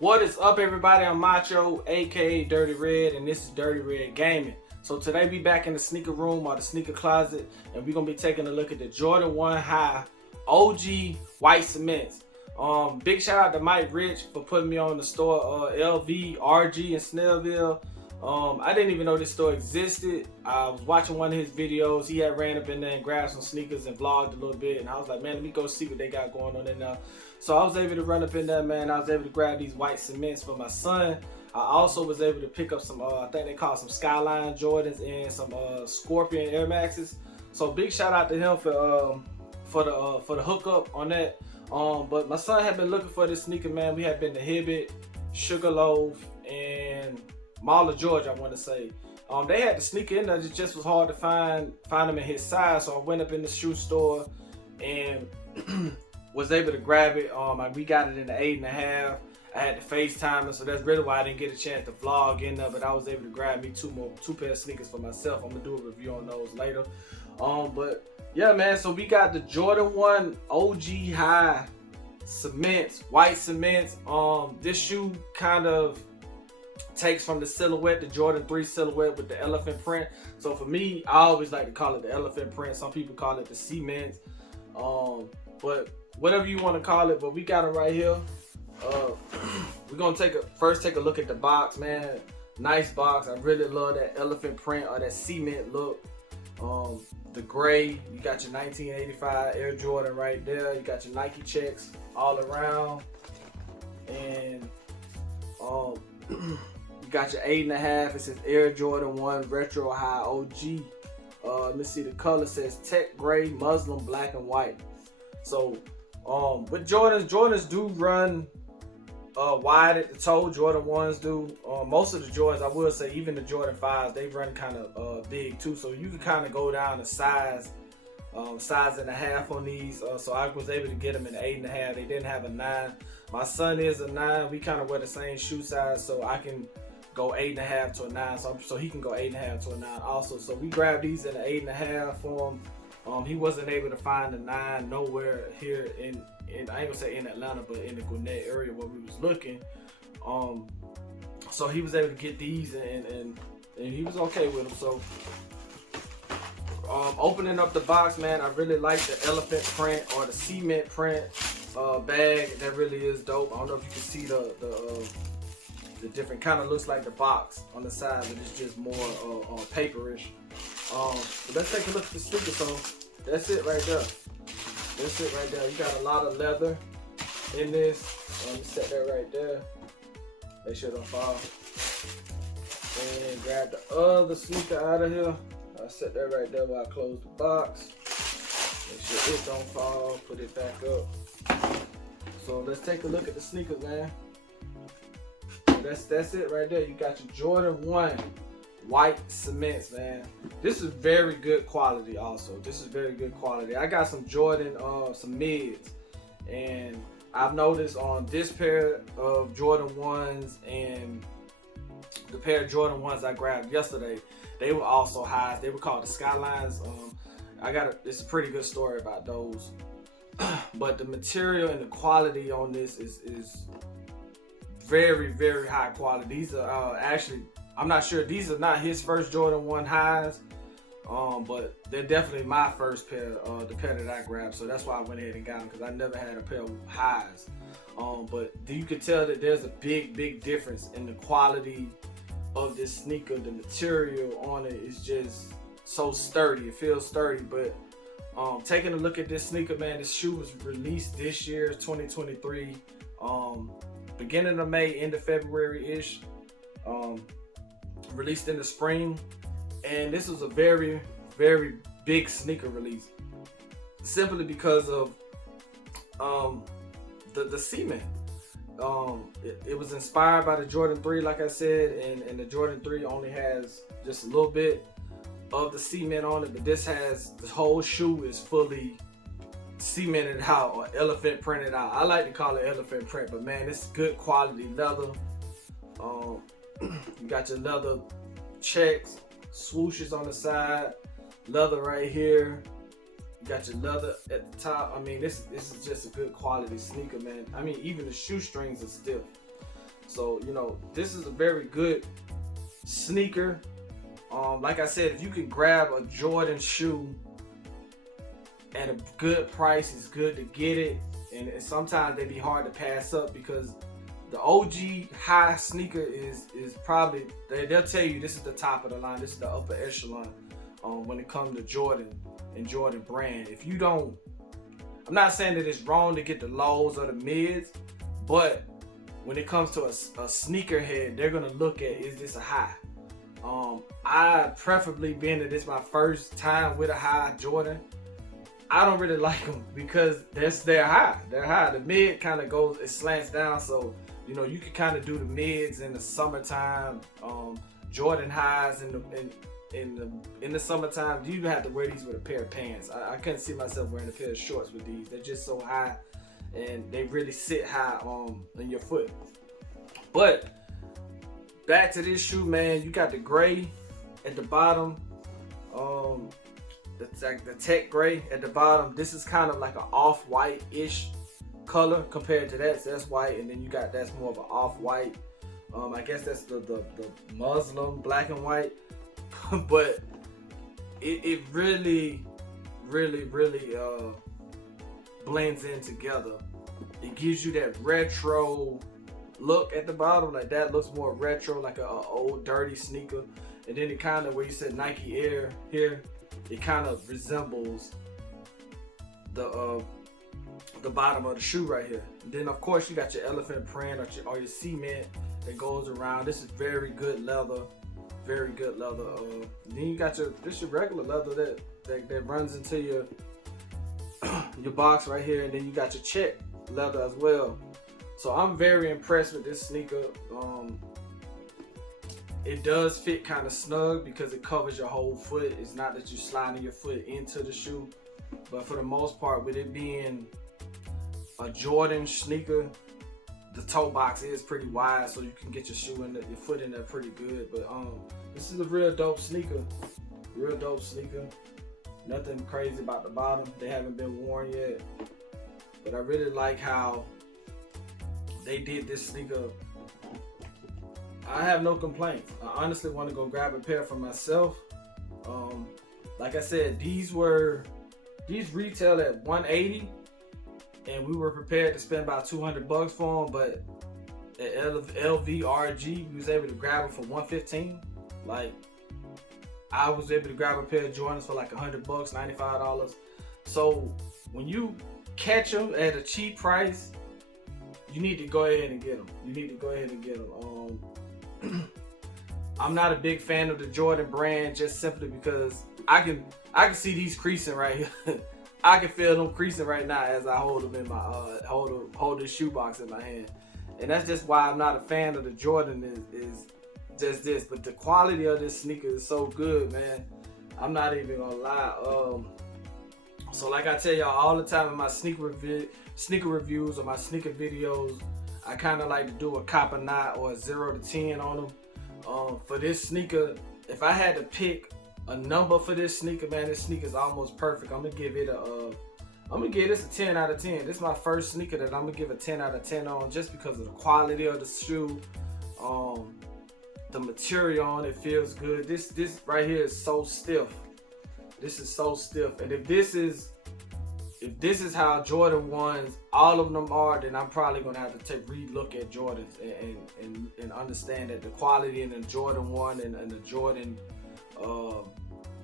What is up, everybody? I'm Macho, aka Dirty Red, and this is Dirty Red Gaming. So today we back in the sneaker room or the sneaker closet, and we're gonna be taking a look at the Jordan 1 High OG white cements. Big shout out to Mike Rich for putting me on the store LVRG in Snellville. I didn't even know this store existed. I was watching one of his videos. He had ran up in there and grabbed some sneakers and vlogged a little bit, and I was like, man, let me go see what they got going on in there. So I was able to run up in there, man. I was able to grab these white cements for my son. I also was able to pick up some, I think they call some Skyline Jordans and some Scorpion Air Maxes. So big shout out to him for the hookup on that. But my son had been looking for this sneaker, man. We had been to Hibbett, Sugarloaf, and Mall of Georgia, I want to say. They had the sneaker in there. It just was hard to find them in his size. So I went up in the shoe store and was able to grab it. We got it in the 8.5. I had to FaceTime it, so that's really why I didn't get a chance to vlog in there. But I was able to grab me two pair of sneakers for myself. I'm gonna do a review on those later. But yeah, man. So we got the Jordan 1 OG High cements, white cements. This shoe kind of takes from the silhouette, the Jordan 3 silhouette with the elephant print. So for me, I always like to call it the elephant print. Some people call it the cement. But whatever you want to call it, but we got them right here. We're gonna first take a look at the box, man. Nice box. I really love that elephant print or that cement look. The gray, you got your 1985 Air Jordan right there. You got your Nike checks all around, and you got your 8.5. It says Air Jordan 1 Retro High OG. Let me see, the color says Tech Gray, Muslim, Black, and White. So with Jordans do run wide at the toe. Jordan 1s do. Most of the Jordans, I will say, even the Jordan 5s, they run kind of big too. So you can kind of go down to size and a half on these. So I was able to get them in 8.5. They didn't have a 9. My son is a 9. We kind of wear the same shoe size, so I can go 8.5 to a 9. So he can go 8.5 to a 9 also. So we grabbed these in an 8.5 for him. He wasn't able to find a 9 nowhere here in I ain't gonna say in Atlanta, but in the Gwinnett area where we was looking. So he was able to get these, and he was okay with them. So opening up the box, man, I really like the elephant print or the cement print bag. That really is dope. I don't know if you can see the different, kind of looks like the box on the side, but it's just more paperish. But let's take a look at the sticker. So that's it right there. That's it right there. You got a lot of leather in this. Let me set that right there. Make sure it don't fall. And grab the other sneaker out of here. I set that right there while I close the box. Make sure it don't fall. Put it back up. So let's take a look at the sneakers, man. That's it right there. You got your Jordan 1 white cements, man. This is very good quality also. This is very good quality. I got some Jordan, some mids, and I've noticed on this pair of Jordan 1s and the pair of Jordan 1s I grabbed yesterday, they were also highs. They were called the Skylines. It's a pretty good story about those. But the material and the quality on this is very, very high quality. These are actually, I'm not sure, these are not his first Jordan 1 highs, but they're definitely my first pair, the pair that I grabbed. So that's why I went ahead and got them, because I never had a pair of highs. But you can tell that there's a big difference in the quality of this sneaker. The material on it is just so sturdy. It feels sturdy. But taking a look at this sneaker, man, this shoe was released this year, 2023, beginning of May, end of February-ish. Released in the spring, and this was a very big sneaker release, simply because of the cement. It was inspired by the Jordan 3, like I said, and the Jordan 3 only has just a little bit of the cement on it, but this whole shoe is fully cemented out or elephant printed out. I like to call it elephant print, but man, it's good quality leather. You got your leather checks, swooshes on the side, leather right here. You got your leather at the top. I mean, this is just a good quality sneaker, man. I mean, even the shoestrings are stiff. So, you know, this is a very good sneaker. Like I said, if you can grab a Jordan shoe at a good price, it's good to get it. And sometimes they be hard to pass up because the OG high sneaker is probably, they'll tell you this is the top of the line, this is the upper echelon when it comes to Jordan and Jordan brand. If you don't, I'm not saying that it's wrong to get the lows or the mids, but when it comes to a sneakerhead, they're gonna look at, is this a high? I preferably, being that it's my first time with a high Jordan, I don't really like them because they're high. They're high. The mid kind of goes, it slants down, so you know you can kind of do the mids in the summertime. Jordan highs in the summertime. You even have to wear these with a pair of pants. I couldn't see myself wearing a pair of shorts with these. They're just so high, and they really sit high in your foot. But back to this shoe, man. You got the gray at the bottom. The tech gray at the bottom. This is kind of like an off-white-ish color compared to that. So that's white, and then you got, that's more of an off-white. I guess that's the Muslim black and white. But it really blends in together. It gives you that retro look at the bottom. Like that looks more retro, like a old dirty sneaker. And then it kind of, where you said Nike Air here, it kind of resembles the bottom of the shoe right here. And then of course you got your elephant print or your cement that goes around. This is very good leather, very good leather. Then you got your regular leather that runs into your box right here, and then you got your check leather as well. So I'm very impressed with this sneaker. It does fit kind of snug because it covers your whole foot. It's not that you're sliding your foot into the shoe, but for the most part, with it being a Jordan sneaker, the toe box is pretty wide, so you can get your shoe in your foot in there pretty good. But this is a real dope sneaker, real dope sneaker. Nothing crazy about the bottom. They haven't been worn yet, but I really like how they did this sneaker. I have no complaints. I honestly want to go grab a pair for myself. Like I said, these retail at $180, and we were prepared to spend about $200 for them. But at LVRG, we was able to grab them for $115. Like, I was able to grab a pair of Jordans for like $100, $95. So when you catch them at a cheap price, you need to go ahead and get them. You need to go ahead and get them. I'm not a big fan of the Jordan brand, just simply because I can see these creasing right here. I can feel them creasing right now as I hold them in my hold this shoebox in my hand, and that's just why I'm not a fan of the Jordan. Is just this, but the quality of this sneaker is so good, man. I'm not even gonna lie. So like I tell y'all all the time in my sneaker reviews or my sneaker videos, I kind of like to do a cop or not or a 0 to 10 on them. For this sneaker, if I had to pick a number for this sneaker, man, this sneaker is almost perfect. I'm gonna give this a 10 out of 10. This is my first sneaker that I'm gonna give a 10 out of 10 on, just because of the quality of the shoe. The material on it feels good. This right here is so stiff. This is so stiff. And if this is how Jordan 1s, all of them are, then I'm probably gonna have to re-look at Jordans and understand that the quality in the Jordan 1 and the Jordan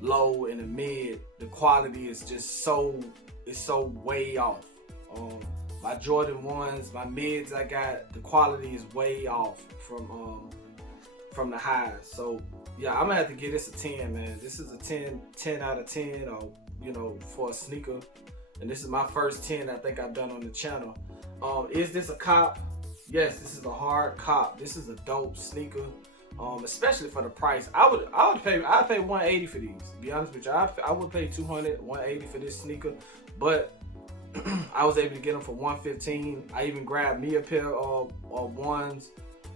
low and the mid, the quality is just so way off. My Jordan 1s, my mids I got, the quality is way off from the highs. So yeah, I'm gonna have to give this a 10, man. This is a 10 out of 10, or you know, for a sneaker. And this is my first 10 I think I've done on the channel. Is this a cop? Yes, this is a hard cop. This is a dope sneaker, especially for the price. I'd pay $180 for these. To be honest with you, I would pay $200, $180 for this sneaker, but I was able to get them for $115. I even grabbed me a pair of ones,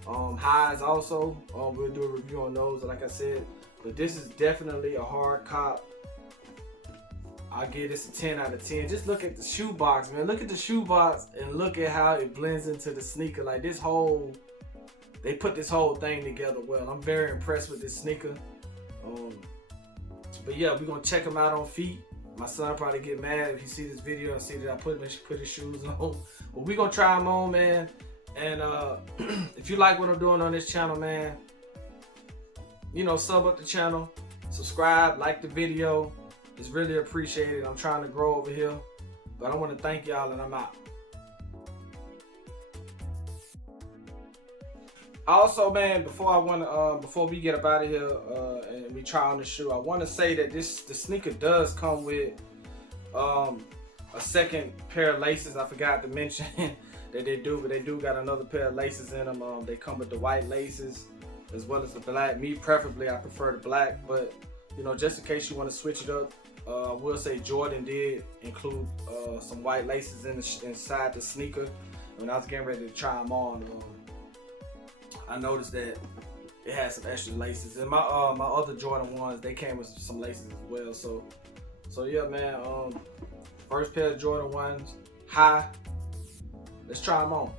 highs also. We'll do a review on those, like I said. But this is definitely a hard cop. I'll give this a 10 out of 10. Just look at the shoebox, man. Look at the shoebox and look at how it blends into the sneaker. Like this whole they put this whole thing together well. I'm very impressed with this sneaker. But yeah, we're gonna check them out on feet. My son probably get mad if he see this video and see that I put his shoes on. But we're gonna try them on, man. And if you like what I'm doing on this channel, man, you know, sub up the channel, subscribe, like the video. It's really appreciated. I'm trying to grow over here. But I want to thank y'all, and I'm out. Also, man, before we get up out of here and we try on the shoe, I want to say that the sneaker does come with a second pair of laces. I forgot to mention that they do, but they do got another pair of laces in them. They come with the white laces as well as the black. Me, preferably, I prefer the black, but you know, just in case you want to switch it up, I will say Jordan did include some white laces inside the sneaker. When I was getting ready to try them on, I noticed that it had some extra laces. And my other Jordan ones, they came with some laces as well. So yeah, man. First pair of Jordan ones, high. Let's try them on.